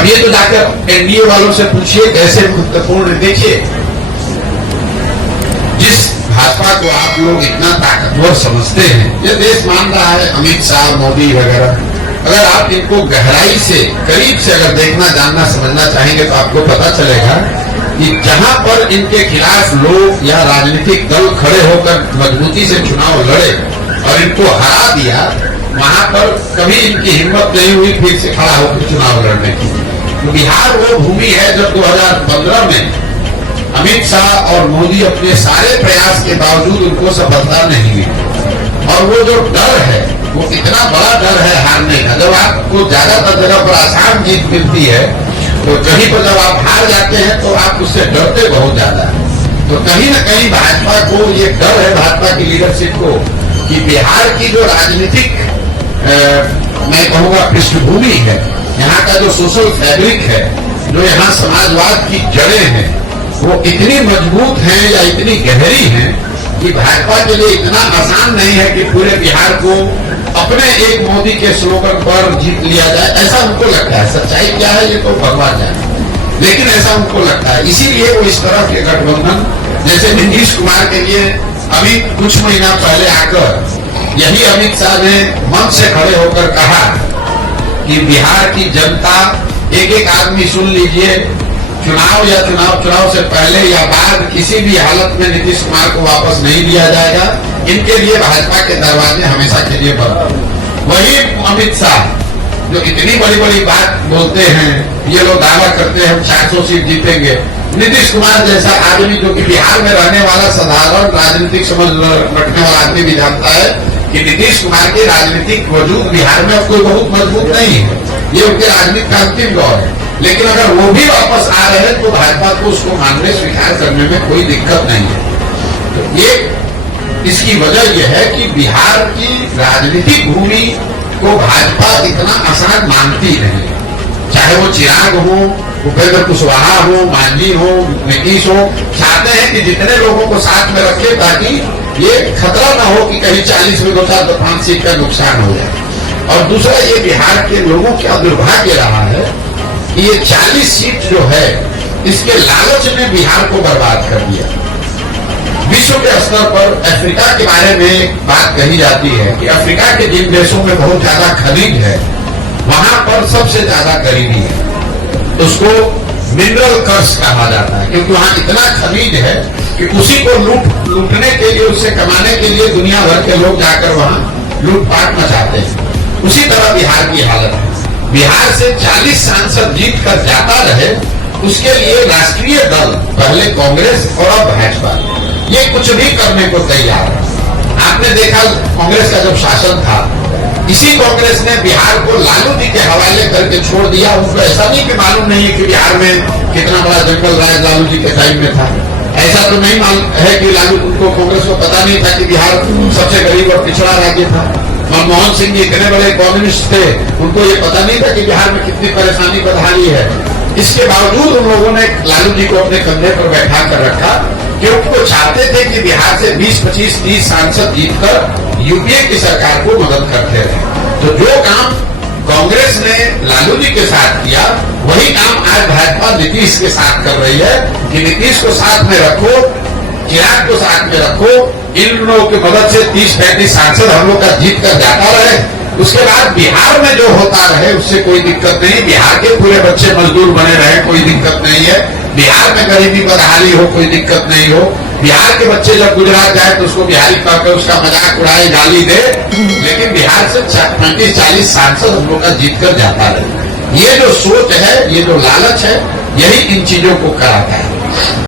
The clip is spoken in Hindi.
अब ये तो जाकर एनडीए वालों से पूछिए कैसे महत्वपूर्ण। देखिए, जिस भाजपा को आप लोग इतना ताकतवर समझते हैं, ये देश मान रहा है अमित शाह, मोदी वगैरह, अगर आप इनको गहराई से, करीब से अगर देखना, जानना, समझना चाहेंगे तो आपको पता चलेगा कि जहां पर इनके खिलाफ लोग या राजनीतिक दल खड़े होकर मजबूती से चुनाव लड़े और इनको हरा दिया, वहां पर कभी इनकी हिम्मत नहीं हुई फिर से खड़ा होकर चुनाव लड़ने की। तो बिहार वो भूमि है जब 2015 में अमित शाह और मोदी अपने सारे प्रयास के बावजूद उनको सफलता नहीं मिली। और वो जो डर है, वो इतना बड़ा डर है हारने का। जब आपको ज्यादातर जगह पर आसान जीत मिलती है, तो कहीं पर जब आप हार जाते हैं तो आप उससे डरते बहुत ज्यादा है। तो कहीं न कहीं भाजपा को ये डर है, भाजपा की लीडरशिप को, कि बिहार की जो राजनीतिक मैं कहूँगा पृष्ठभूमि है, यहाँ का जो सोशल फैब्रिक है, जो यहाँ समाजवाद की जड़ें हैं, वो इतनी मजबूत हैं या इतनी गहरी हैं कि भाजपा के लिए इतना आसान नहीं है कि पूरे बिहार को अपने एक मोदी के स्लोगन पर जीत लिया जाए। ऐसा उनको लगता है। सच्चाई क्या है ये तो भगवान जाने, लेकिन ऐसा उनको लगता है। इसीलिए वो इस तरह के गठबंधन, जैसे नीतीश कुमार के लिए अभी कुछ महीना पहले आकर यही अमित शाह ने मंच से खड़े होकर कहा कि बिहार की जनता, एक एक आदमी सुन लीजिए, चुनाव से पहले या बाद किसी भी हालत में नीतीश कुमार को वापस नहीं दिया जाएगा। इनके लिए भाजपा के दरवाजे हमेशा के लिए बंद। वही अमित शाह जो इतनी बड़ी बड़ी बात बोलते हैं, ये लोग दावा करते हैं हम 400 सीट जीतेंगे। नीतीश कुमार जैसा आदमी जो कि बिहार में रहने वाला साधारण राजनीतिक समझ रखने वाला आदमी भी जानता है कि नीतीश कुमार के राजनीतिक वजूद बिहार में कोई बहुत मजबूत नहीं है। ये उनके राजनीति का अंतिम दौर है। लेकिन अगर वो भी वापस आ रहे हैं तो भाजपा को उसको मानने, स्वीकार करने में कोई दिक्कत नहीं है। तो ये इसकी वजह यह है कि बिहार की राजनीतिक भूमि को भाजपा इतना आसान मानती नहीं। चाहे वो चिराग हो, उपेंद्र कुशवाहा हो, मांझी हो, नीतीश हो, चाहते हैं कि जितने लोगों को साथ में रखे ताकि ये खतरा ना हो कि कहीं 40 में 2-4-5 सीट का नुकसान हो जाए। और दूसरा, ये बिहार के लोगों का दुर्भाग्य रहा है कि ये 40 सीट जो है, इसके लालच ने बिहार को बर्बाद कर दिया। विश्व के स्तर पर अफ्रीका के बारे में बात कही जाती है कि अफ्रीका के जिन देशों में बहुत ज्यादा खनिज है, वहां पर सबसे ज्यादा गरीबी है। उसको मिनरल कर्स कहा जाता है, क्योंकि वहां इतना खनिज है कि उसी को लूटने के लिए, उससे कमाने के लिए दुनिया भर के लोग जाकर वहां लूटपाट मचाते हैं। उसी तरह बिहार की हालत है। बिहार से 40 सांसद जीत कर जाता रहे, उसके लिए राष्ट्रीय दल, पहले कांग्रेस और अब भाजपा, ये कुछ भी करने को तैयार है। आपने देखा कांग्रेस का जब शासन था, इसी कांग्रेस ने बिहार को लालू जी के हवाले करके छोड़ दिया। उनको ऐसा नहीं कि मालूम नहीं है कि बिहार में कितना बड़ा जंगल राज लालू जी के टाइम में था। ऐसा तो नहीं है कि लालू उनको, कांग्रेस को पता नहीं था कि बिहार सबसे गरीब और पिछड़ा राज्य था। मनमोहन सिंह जी इतने बड़े कम्युनिस्ट थे, उनको ये पता नहीं था कि बिहार में कितनी परेशानी बदहाली है। इसके बावजूद उन लोगों ने लालू जी को अपने कंधे पर बैठा कर रखा, क्योंकि वो चाहते थे कि बिहार से 20, 25, 30 सांसद जीतकर यूपीए की सरकार को मदद करते रहे। तो जो काम कांग्रेस ने लालू जी के साथ किया, वही काम आज भाजपा नीतीश के साथ कर रही है कि नीतीश को साथ में रखो, चिराग को साथ में रखो, इन लोगों की मदद से 30-35 सांसद हम लोग का जीत कर जाता रहे। उसके बाद बिहार में जो होता रहे उससे कोई दिक्कत नहीं। बिहार के पूरे बच्चे मजदूर बने रहे, कोई दिक्कत नहीं है। बिहार में गरीबी बदहाली हो, कोई दिक्कत नहीं हो। बिहार के बच्चे जब गुजरात जाए तो उसको बिहारी कहकर उसका मजाक उड़ाए, गाली दे, लेकिन बिहार से 35-40 सांसद हम लोग का जीत कर जाता रहे। ये जो सोच है, ये जो लालच है, यही इन चीजों को कराता है।